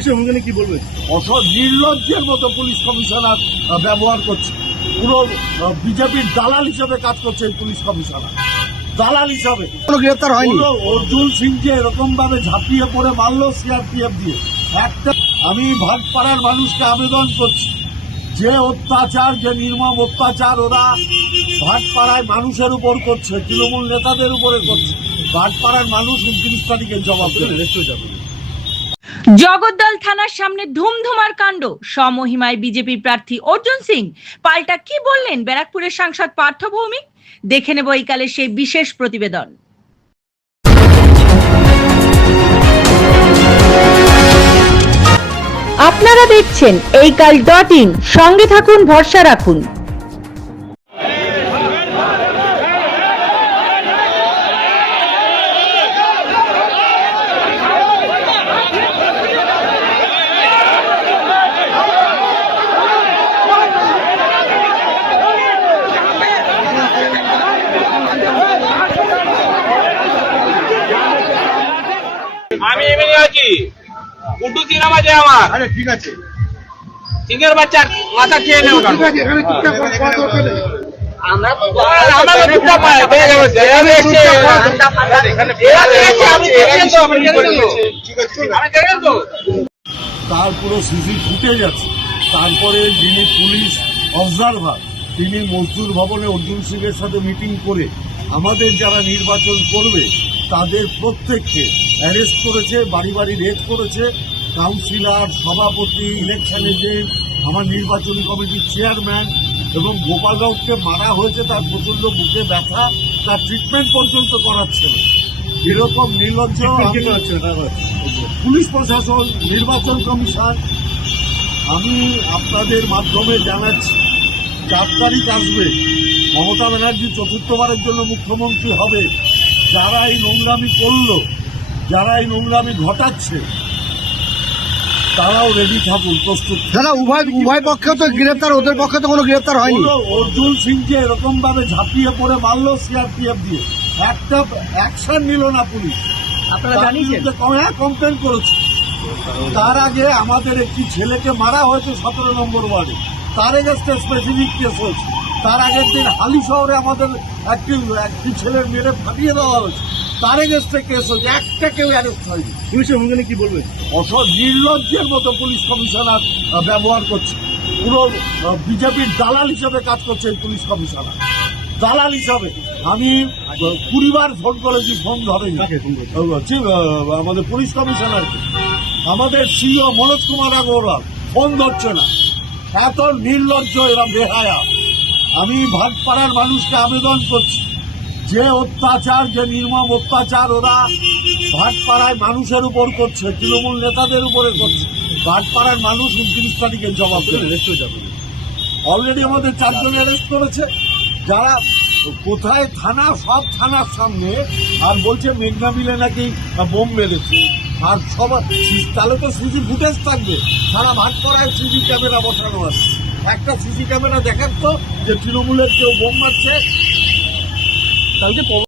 পুলিশের ভূমিকা কি বলবেন? নির্লজ্জের মতো পুলিশ কমিশনার ব্যবহার করছে, পুরো বিজেপির দালাল হিসেবে কাজ করছে এই পুলিশ কমিশনার, দালাল হিসাবে। গ্রেফতার হয়নি অর্জুন সিংকে এরকম ভাবে ঝাঁপিয়ে পড়ে মারলো সিআরপিএফ দিয়ে। আমি ভাটপাড়ার মানুষকে আবেদন করছি, যে অত্যাচার, যে নির্মম অত্যাচার ওরা ভাটপাড়ায় মানুষের উপর করছে, তৃণমূল নেতাদের উপরে করছে, ভাটপাড়ার মানুষ 29 তারিখে জবাব দেবে। জগদ্দল থানার সামনে ধুমধুমার কাণ্ড, সমহিমায় বিজেপি প্রার্থী অর্জুন সিং পাল্টা কি বললেন ব্যারাকপুরের সাংসদ পার্থ ভৌমিক? দেখে নেব এই কালে সেই বিশেষ প্রতিবেদন। আপনারা দেখছেন এইকাল.in, সঙ্গে থাকুন, ভরসা রাখুন। আমি এমনি আছি, উল্টু তিন বাজে আমার। আরে ঠিক আছে, সিংহের বাচ্চা মাথা খেয়ে নেব। ঠিক আছে, এখানে চুপচাপ কথা বলতে নেই। আমরা চুপচাপ পাই, পেয়ে যাবো। আমি দেখেন তো তার পুরো সিসি ফুটেজ আছে। তারপরে যিনি পুলিশ অবজারভার, তিনি মজদুর ভবনে অর্জুন সিংয়ের সাথে মিটিং করে আমাদের যারা নির্বাচন করবে তাদের প্রত্যেককে অ্যারেস্ট করেছে, বাড়ি বাড়ি রেড করেছে। কাউন্সিলর, সভাপতি, ইলেকশন এজেন্ট, আমার নির্বাচনী কমিটির চেয়ারম্যান এবং গোপাল রাউতকে মারা হয়েছে, তার প্রচণ্ড বুকে ব্যথা, তার ট্রিটমেন্ট পর্যন্ত করাচ্ছে না। এরকম নির্লজ্জ পুলিশ প্রশাসন, নির্বাচন কমিশন। আমি আপনাদের মাধ্যমে জানাচ্ছি, 4 তারিখ আসবে, মমতা ব্যানার্জি 4র্থবারের জন্য মুখ্যমন্ত্রী হবে। যারা এই নোংরামি করলো, যারা এই নোংরামি ঘটাচ্ছে, তারাও রেডি থাকুন, প্রস্তুত। দাদা, উভয় পক্ষে তো গ্রেফতার, ওদের পক্ষে তো কোনো গ্রেফতার হয়নি। অর্জুন সিংকে এরকম ভাবে ঝাঁপিয়ে পড়ে মারলো সিআরপিএফ দিয়ে, একটা অ্যাকশন নিল না পুলিশ। আপনারা জানিয়েছেন? কমপ্লেন করেছে। তার আগে আমাদের একটি ছেলেকে মারা হয়েছে 17 নম্বর ওয়ার্ডে, তার এগেস্টে স্পেসিফিক কেস হয়েছে। তার আগের দিন হালি শহরে আমাদের একটি ছেলের মেরে ফাটিয়ে দেওয়া হয়েছে, তার এগেস্টে কেস হয়েছে, একটা কেউ অ্যারেস্ট হয়নি। পুলিশের ভূমিকা কি বলবেন? নির্লজ্জের মতো পুলিশ কমিশনার ব্যবহার করছে, পুরো বিজেপির দালাল হিসেবে কাজ করছে এই পুলিশ কমিশনার, দালাল হিসাবে। আমি 20 বার ফোন করেছি, ফোন ধরেনি আমাদের পুলিশ কমিশনারকে। আমাদের সিইও মনোজ কুমার আগরওয়াল ফোন ধরছে না। এত নির্লজ্জ এরা, বেহায়া। আমি ভাটপাড়ার মানুষকে আবেদন করছি, যে অত্যাচার, যে নির্মম অত্যাচার ওরা ভাটপাড়ায় মানুষের উপর করছে, তৃণমূল নেতাদের উপরে করছে, ভাটপাড়ার মানুষ 29 তারিখে জবাব দেবে। অলরেডি আমাদের 4 জন অ্যারেস্ট করেছে। যারা কোথায় থানা, সব থানার সামনে, আর বলছে মেঘনা মিলে নাকি বোম মেরেছে। আর সবার তাহলে তো সিসি ফুটেজ থাকবে, সারা ভাটপাড়ায় সিসি ক্যামেরা বসানো আছে। একটা সিসি ক্যামেরা দেখার তো যে তৃণমূলের কেউ বোম মারছে।